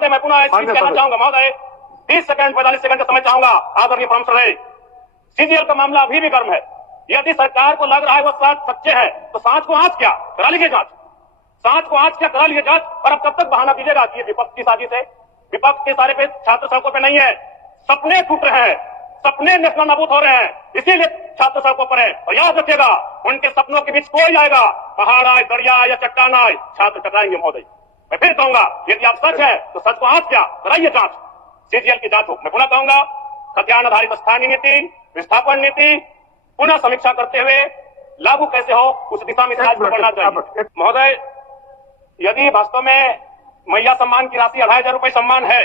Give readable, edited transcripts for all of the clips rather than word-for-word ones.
महोदय मैं पुनः कहना चाहूंगा महोदय 30 सेकंड 45 सेकंड का समय चाहूंगा आदरणीय परम रहे। सीजीएल का मामला अभी भी गर्म है। यदि सरकार को लग रहा है वो सच्चे हैं तो सांच को आज क्या करा लीजिए जांच, सांच को आज क्या करा लीजिए जांच। और अब कब तक बहाना कीजिएगा कि ये विपक्ष की साजिश है। विपक्ष के सारे पे छात्र सड़कों पे नहीं है, सपने टूट रहे हैं, सपने नेस्तनाबूद नाबूद हो रहे हैं, इसीलिए छात्र सड़कों पर है। और याद रखिएगा उनके सपनों के बीच कोई आएगा, पहाड़ आए, दरिया या चट्टान आए, छात्र टकराएंगे महोदय। मैं फिर कहूंगा यदि आप सच है तो सच को आज क्या कराइए जांच, सीजीएल की जांच हो। मैं पुनः कहूंगा खतियान आधारित स्थानीय नीति, विस्थापन नीति पुनः समीक्षा करते हुए लागू कैसे हो उस दिशा में बढ़ना चाहिए। महोदय यदि वास्तव में मैया सम्मान की राशि 2500 रुपए सम्मान है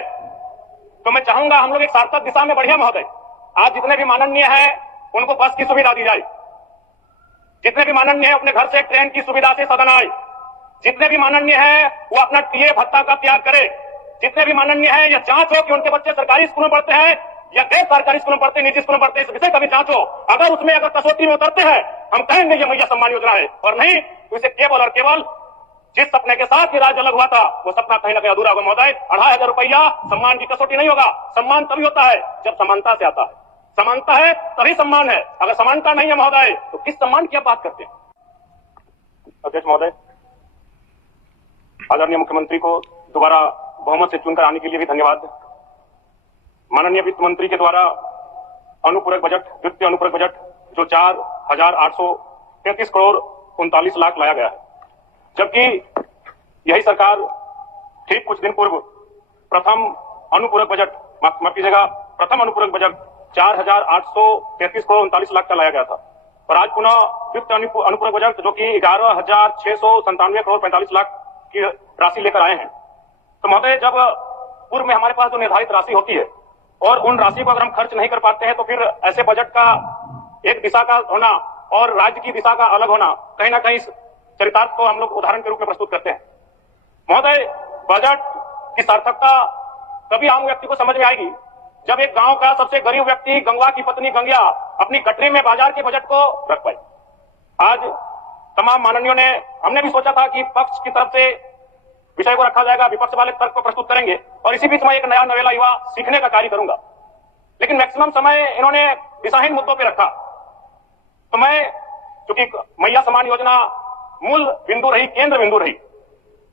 तो मैं चाहूंगा हम लोग एक सार्थक दिशा में बढ़िया महोदय। आज जितने भी माननीय है उनको बस की सुविधा दी जाए, जितने भी माननीय है अपने घर से ट्रेन की सुविधा से सदन आए, जितने भी माननीय है वो अपना टीए भत्ता का त्याग करे, जितने भी माननीय है यह जांच हो कि उनके बच्चे सरकारी स्कूलों में पढ़ते हैं या गैर सरकारी स्कूलों में पढ़ते हैं, निजी स्कूलों में पढ़ते हैं, इस विषय का भी जांच हो। अगर उसमें अगर कसौटी में उतरते हैं हम कहेंगे ये मैया सम्मान योजना है, और नहीं तो इसे केवल और केवल जिस सपने के साथ ये राज्य अलग हुआ था वो सपना कहीं ना कहीं अधूरा होगा महोदय। 2500 रुपया सम्मान की कसौटी नहीं होगा। सम्मान तभी होता है जब समानता से आता है, समानता है तभी सम्मान है। अगर समानता नहीं है महोदय तो किस सम्मान की आप बात करते हैं। अध्यक्ष महोदय, आदरणीय मुख्यमंत्री को दोबारा बहुमत से चुनकर आने के लिए भी धन्यवाद। माननीय वित्त मंत्री के द्वारा अनुपूरक बजट, द्वितीय अनुपूरक बजट जो 4833 करोड़ 39 लाख लाया गया है, जबकि यही सरकार ठीक कुछ दिन पूर्व प्रथम अनुपूरक बजट, माफ कीजिएगा, प्रथम अनुपूरक बजट 4833 करोड़ 39 लाख का लाया गया था। और आज पुनः द्वितीय अनुपूरक बजट जो कि 11,697 करोड़ 45 लाख की राशि लेकर आए हैं। तो महोदय जब पूर्व में हमारे पास जो निर्धारित राशि होती है और उन राशि को अगर हम खर्च नहीं कर पाते हैं तो फिर ऐसे बजट का एक दिशा का होना और राज्य की दिशा का अलग होना कहीं ना कहीं चरितार्थ को हम लोग उदाहरण के रूप में प्रस्तुत करते हैं। महोदय बजट की सार्थकता तभी आम व्यक्ति को समझ में आएगी जब एक गांव का सबसे गरीब व्यक्ति गंगा की पत्नी गंगिया अपनी गठरी में बाजार के बजट को रख पाई। आज तमाम माननीयों ने, हमने भी सोचा था कि पक्ष की तरफ से विषय को रखा जाएगा, विपक्ष वाले तर्क को प्रस्तुत करेंगे और इसी बीच में एक नया नवेला युवा सीखने का कार्य करूंगा, लेकिन मैक्सिमम समय इन्होंने दिशाहीन मुद्दों पर रखा। तो मैं, चूंकि मैया सम्मान योजना मूल बिंदु रही, केंद्र बिंदु रही,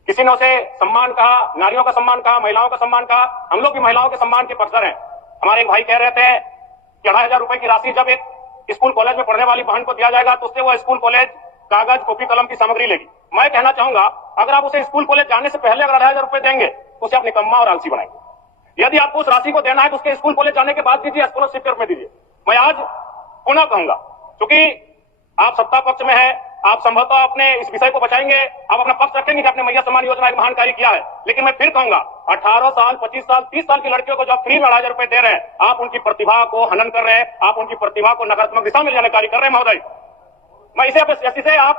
किसी ने उसे सम्मान कहा, नारियों का सम्मान कहा, महिलाओं का सम्मान कहा, हम लोग भी महिलाओं के सम्मान के पक्षधर हैं। हमारे एक भाई कह रहे थे कि 2500 रुपए की राशि जब एक स्कूल कॉलेज में पढ़ने वाली बहन को दिया जाएगा तो उससे वो स्कूल कॉलेज कागज कॉपी कलम की सामग्री लेगी। मैं कहना चाहूंगा अगर आप उसे स्कूल कॉलेज जाने से पहले अगर 2500 रुपए देंगे तो उसे आप निकम्मा और आलसी बनाएंगे। यदि आपको उस राशि को देना है तो उसके स्कूल कॉलेज जाने के बाद दीजिए, स्कॉलरशिप के रूप में दीजिए। मैं आज पुनः कहूंगा क्योंकि आप सत्ता पक्ष में है, आप संभवतः अपने इस विषय को बचाएंगे, आप अपना पक्ष रखेंगे कि आपने मैया सम्मान योजना एक महान कार्य किया है, लेकिन मैं फिर कहूंगा 18 साल 25 साल 30 साल की लड़कियों को जो फ्री में 2500 रुपए दे रहे हैं, आप उनकी प्रतिभा को हनन कर रहे हैं, आप उनकी प्रतिभा को नकारात्मक दिशा में जाने कार्य कर रहे हैं महोदय। मैं इसे आप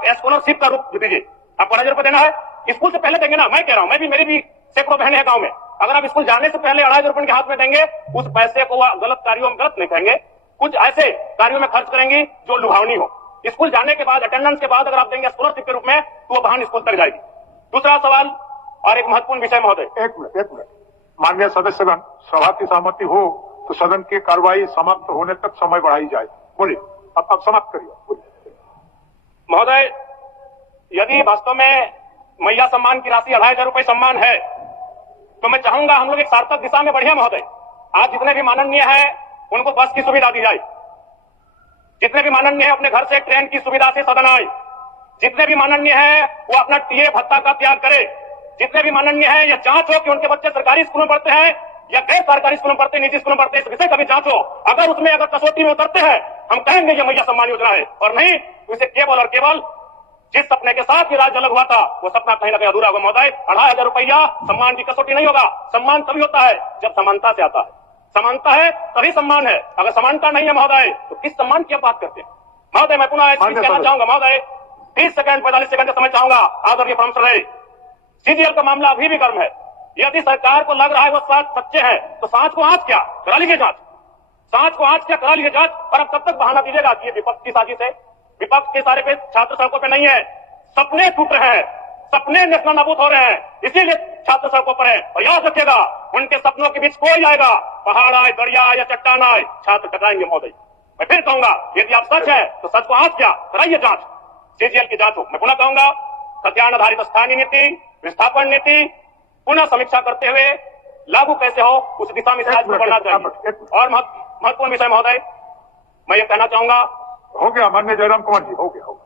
स्कॉलरशिप का रूप दीजिए। आपको 2500 रुपए देना है, स्कूल से पहले देंगे ना। मैं कह रहा हूं, मैं भी, मेरी भी सैकड़ों बहनें हैं गांव में, अगर आप स्कूल जाने से पहले 2500 रुपए के हाथ में देंगे, उस पैसे को वह गलत कार्यों में, गलत नहीं कहेंगे, कुछ ऐसे कार्यों में खर्च करेंगी जो लुभावनी हो। स्कूल जाने के बाद, अटेंडेंस के बाद अगर आप देंगे स्कॉलरशिप के रूप में तो वो बहन स्कूल तक जाएगी। दूसरा सवाल और एक महत्वपूर्ण विषय महोदय। एक मिनट माननीय सदस्यगण, सभा की सहमति हो तो सदन की कार्रवाई समाप्त होने तक समय बढ़ाई जाए। बोलिए, अब समाप्त करिए। महोदय यदि वास्तव में मैया सम्मान की राशि 2500 रुपए सम्मान है तो मैं चाहूंगा हम लोग एक सार्थक दिशा में बढ़िया महोदय। आज जितने भी माननीय है उनको बस की सुविधा दी जाए, जितने भी माननीय है अपने घर से ट्रेन की सुविधा से सदन आए, जितने भी माननीय है वो अपना टीए भत्ता का त्याग करे, जितने भी माननीय है यह जांच हो कि उनके बच्चे सरकारी स्कूलों में पढ़ते हैं या गैर सरकारी स्कूलों में पढ़ते हैं, निजी स्कूलों में पढ़ते हैं, इस विषय का भी जांच हो। अगर उसमें अगर कसौटी में उतरते हैं हम कहेंगे ये मैया सम्मान योजना है, और नहीं तो इसे केवल और केवल जिस सपने के साथ ये राज्य अलग हुआ था वो सपना कहीं ना कहीं अधूरा होगा महोदय। 2500 रुपया सम्मान की कसौटी नहीं होगा। सम्मान तभी होता है जब समानता से आता है, समानता है तभी सम्मान है। अगर समानता नहीं है महोदय तो किस सम्मान की आप बात करते हैं महोदय। मैं पुनः कहना चाहूंगा महोदय, 30 सेकंड 45 सेकंड का समय चाहूंगा आदरणीय परम रहे। सीजीएल का मामला अभी भी गर्म है। यदि सरकार को लग रहा है वो सच्चे हैं तो सांच को आज क्या करा लीजिए जांच, सांच को आज क्या करा लीजिए जांच। और अब कब तक बहाना दीजिएगा कि ये विपक्ष की साजिश है। विपक्ष के सारे छात्र सड़कों पे नहीं है, सपने टूट रहे हैं, सपने नेस्तनाबूद नाबूद हो रहे हैं, इसीलिए छात्र सड़कों पर है और याद रखिएगा उनके सपनों के बीच कोई आएगा, पहाड़ आए, दरिया आए या चट्टान आए, छात्र टकराएंगे महोदय। मैं फिर कहूंगा यदि आप सच है तो सच को आज क्या कराइए जांच, सीजीएल की जांच हो। मैं पुनः कहूंगा खतियान आधारित स्थानीय नीति, विस्थापन नीति पुनः समीक्षा करते हुए लागू कैसे हो उस दिशा में राज्य को बढ़ना चाहिए। और महत्वपूर्ण विषय महोदय मैं ये कहना चाहूंगा, हो गया माननीय जयराम कुमार जी, हो गया।